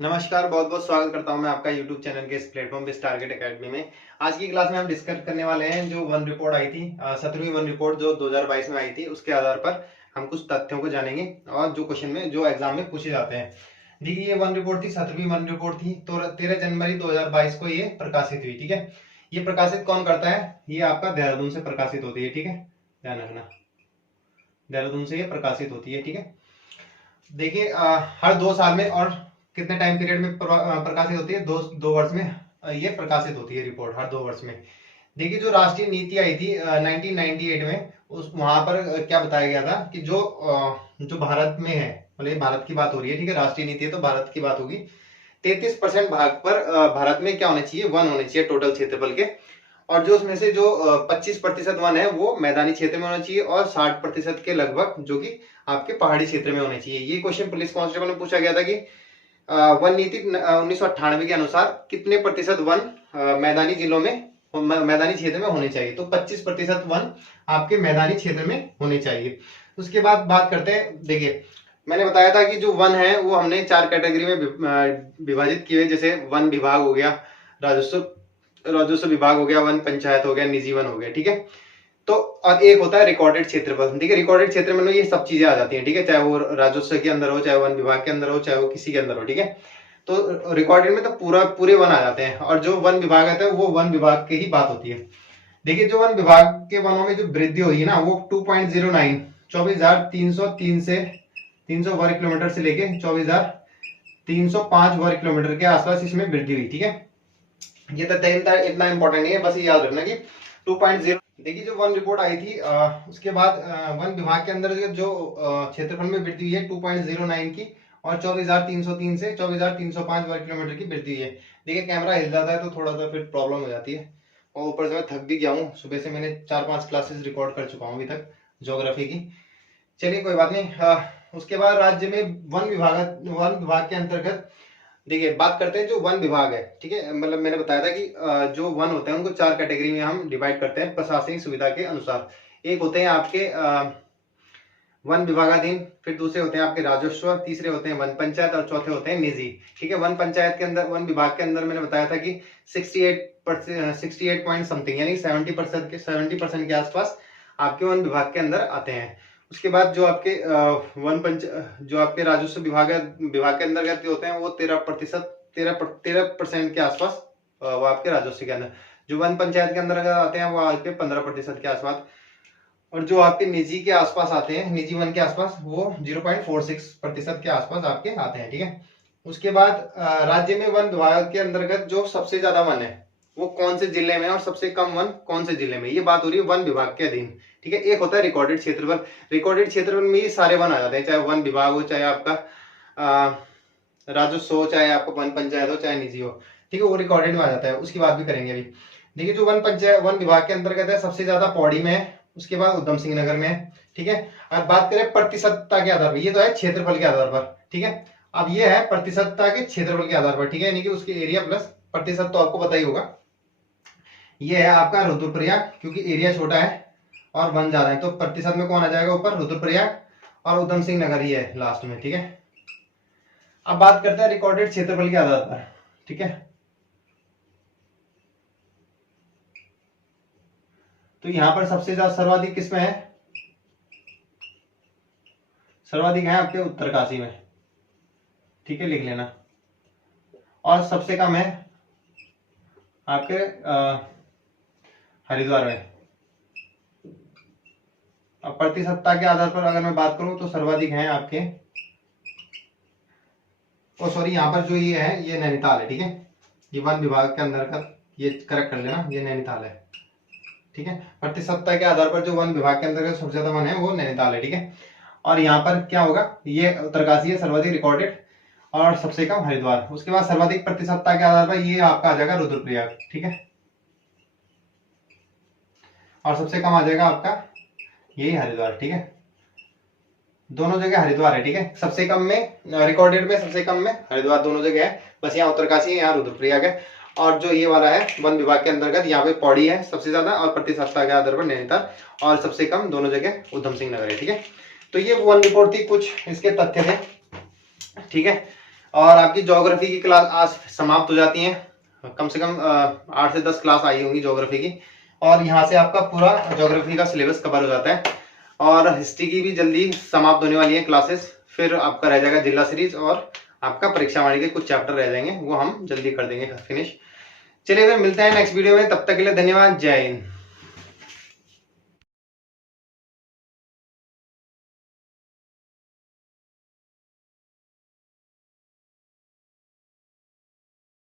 नमस्कार, बहुत बहुत स्वागत करता हूं मैं आपका YouTube चैनल के इस प्लेटफॉर्म पे टारगेट एकेडमी में। आज की क्लास में हम डिस्कस करने वाले हैं जो वन रिपोर्ट आई थी, 17वीं वन रिपोर्ट जो 2022 में आई थी, उसके आधार पर हम कुछ तथ्यों को जानेंगे और जो क्वेश्चन में जो एग्जाम में पूछे जाते हैं। देखिए, ये वन रिपोर्ट थी, 17वीं वन रिपोर्ट थी, तो 13 जनवरी 2022 को ये प्रकाशित हुई। ठीक है, ये प्रकाशित कौन करता है? ये आपका देहरादून से प्रकाशित होती है। ठीक है, ध्यान रखना, देहरादून से ये प्रकाशित होती है। ठीक है, देखिए, हर 2 साल में और कितने टाइम पीरियड में प्रकाशित होती है? दो वर्ष में ये प्रकाशित होती है रिपोर्ट, हर 2 वर्ष में। देखिए, जो राष्ट्रीय नीति आई थी 1998 में, उस वहां पर क्या बताया गया था कि जो भारत में है, मतलब भारत की बात हो रही है। ठीक है, राष्ट्रीय नीति है तो भारत की बात होगी। 33% भाग पर भारत में क्या होने चाहिए? वन होने चाहिए टोटल क्षेत्रफल के। और जो उसमें से जो 25% वन है वो मैदानी क्षेत्र में होना चाहिए और 60% के लगभग जो कि आपके पहाड़ी क्षेत्र में होने चाहिए। ये क्वेश्चन पुलिस कांस्टेबल में पूछा गया था कि वन नीति 1998 के अनुसार कितने प्रतिशत वन मैदानी जिलों में, मैदानी क्षेत्र में होने चाहिए? तो 25% वन आपके मैदानी क्षेत्र में होने चाहिए। उसके बाद बात करते हैं। देखिए, मैंने बताया था कि जो वन है वो हमने 4 कैटेगरी में विभाजित किए, जैसे वन विभाग हो गया, राजस्व विभाग हो गया, वन पंचायत हो गया, निजी वन हो गया। ठीक है, तो और एक होता है रिकॉर्डेड क्षेत्रफल। ठीक है, रिकॉर्डेड क्षेत्र में ये सब चीजें आ जाती हैं। ठीक है, चाहे वो राजस्व के अंदर हो, चाहे वन विभाग के अंदर हो, चाहे वो किसी के अंदर हो। ठीक है, तो रिकॉर्डेड में तो पूरे वन आ जाते हैं, और जो वन विभाग आता है वो वन विभाग की ही बात होती है। देखिए, जो वन विभाग के वनों में जो वृद्धि हुई है ना, वो 2.09 24,303 से 300 वर्ग किलोमीटर से लेके 24,305 वर्ग किलोमीटर के आसपास इसमें वृद्धि हुई। ठीक है, ये तो इतना इंपॉर्टेंट नहीं है, बस ये याद रखना कि 2.0। देखिए, जो वन रिपोर्ट आई थी उसके बाद वन विभाग के अंदर जो क्षेत्रफल में वृद्धि हुई है 2.09 की, और 24,303 से 24,305 वर्ग किलोमीटर की वृद्धि हुई है। देखिए, कैमरा हिल जाता है तो थोड़ा सा फिर प्रॉब्लम हो जाती है, और ऊपर से मैं थक भी गया हूँ। सुबह से मैंने 4-5 क्लासेस रिकॉर्ड कर चुका हूँ अभी तक ज्योग्राफी की। चलिए, कोई बात नहीं। उसके बाद राज्य में वन विभाग के अंतर्गत देखिए बात करते हैं जो वन विभाग है। ठीक है, मतलब मैंने बताया था कि जो वन होते हैं उनको 4 कैटेगरी में हम डिवाइड करते हैं प्रशासनिक सुविधा के अनुसार। एक होते हैं आपके वन विभागाधीन, फिर दूसरे होते हैं आपके राजस्व, तीसरे होते हैं वन पंचायत, और चौथे होते हैं निजी। ठीक है, वन पंचायत के अंदर, वन विभाग के अंदर मैंने बताया था कि 68 पॉइंट समथिंग, यानी 70% के आसपास आपके वन विभाग के अंदर आते हैं। उसके बाद जो आपके जो आपके राजस्व विभाग के अंतर्गत होते हैं वो 13% के आसपास वो आपके राजस्व के अंदर। जो वन पंचायत के अंदर आते हैं वो आपके 15% के आसपास, और जो आपके निजी के आसपास आते हैं, निजी वन के आसपास, वो 0.46% के आसपास आपके आते हैं। ठीक है, उसके बाद राज्य में वन विभाग के अंतर्गत जो सबसे ज्यादा वन है वो कौन से जिले में, और सबसे कम वन कौन से जिले में, ये बात हो रही है वन विभाग के अधीन। ठीक है, एक होता है रिकॉर्डेड क्षेत्रफल। रिकॉर्डेड क्षेत्रफल में ये सारे वन आ जाते हैं, चाहे वन विभाग हो, चाहे आपका राजस्व हो, चाहे आपका वन पंचायत हो, चाहे निजी हो। ठीक है, वो रिकॉर्डेड में आ जाता है, उसकी बात भी करेंगे अभी। देखिए, जो वन विभाग के अंतर्गत है सबसे ज्यादा पौड़ी में है, उसके बाद उधम सिंह नगर में है। ठीक है, अब बात करें प्रतिशतता के आधार पर, ये तो है क्षेत्रफल के आधार पर। ठीक है, अब ये है प्रतिशतता के क्षेत्रफल के आधार पर। ठीक है, यानी कि उसके एरिया प्लस प्रतिशत, तो आपको पता ही होगा। ये है आपका रुद्रप्रयाग, क्योंकि एरिया छोटा है और वन ज्यादा है, तो प्रतिशत में कौन आ जाएगा ऊपर? रुद्रप्रयाग, और उधम सिंह नगर ही है लास्ट में। ठीक है, अब बात करते हैं रिकॉर्डेड क्षेत्रफल के आधार पर। ठीक है, तो यहां पर सबसे ज्यादा सर्वाधिक किसमें है? सर्वाधिक है आपके उत्तरकाशी में। ठीक है, लिख लेना। और सबसे कम है आपके हरिद्वार में। अब प्रतिशतता के आधार पर अगर मैं बात करूं तो सर्वाधिक है आपके, ओ सॉरी, यहाँ पर जो ये है ये नैनीताल है। ठीक है, ये वन विभाग के अंदर का, ये करेक्ट कर लेना, ये नैनीताल है। ठीक है, प्रतिशतता के आधार पर जो वन विभाग के अंदर सबसे ज्यादा वन है वो नैनीताल है। ठीक है, और यहाँ पर क्या होगा? ये उत्तरकाशी है सर्वाधिक रिकॉर्डेड, और सबसे कम हरिद्वार। उसके बाद सर्वाधिक प्रतिशतता के आधार पर ये आपका आ जाएगा रुद्रप्रयाग। ठीक है, और सबसे कम आ जाएगा आपका यही हरिद्वार। ठीक है, दोनों जगह हरिद्वार है। ठीक है, सबसे कम में रिकॉर्डेड में, सबसे कम में हरिद्वार, दोनों जगह है। बस यहाँ उत्तरकाशी है, यहाँ रुद्रप्रयाग है। और जो ये वाला है वन विभाग के अंतर्गत, यहाँ पे पौड़ी है सबसे ज्यादा, और प्रतिशतता के आधार पर नैनीताल, और सबसे कम दोनों जगह उधम सिंह नगर है। ठीक है, तो ये वन रिपोर्ट थी, कुछ इसके तथ्य थे। ठीक है, और आपकी ज्योग्राफी की क्लास आज समाप्त हो जाती है। कम से कम 8 से 10 क्लास आई होंगी ज्योग्राफी की, और यहाँ से आपका पूरा ज्योग्राफी का सिलेबस कवर हो जाता है। और हिस्ट्री की भी जल्दी समाप्त होने वाली है क्लासेस। फिर आपका रह जाएगा जिला सीरीज, और आपका परीक्षा वाणी के कुछ चैप्टर रह जाएंगे, वो हम जल्दी कर देंगे फिनिश। चलिए फिर मिलते हैं नेक्स्ट वीडियो में, तब तक के लिए धन्यवाद, जय हिंद।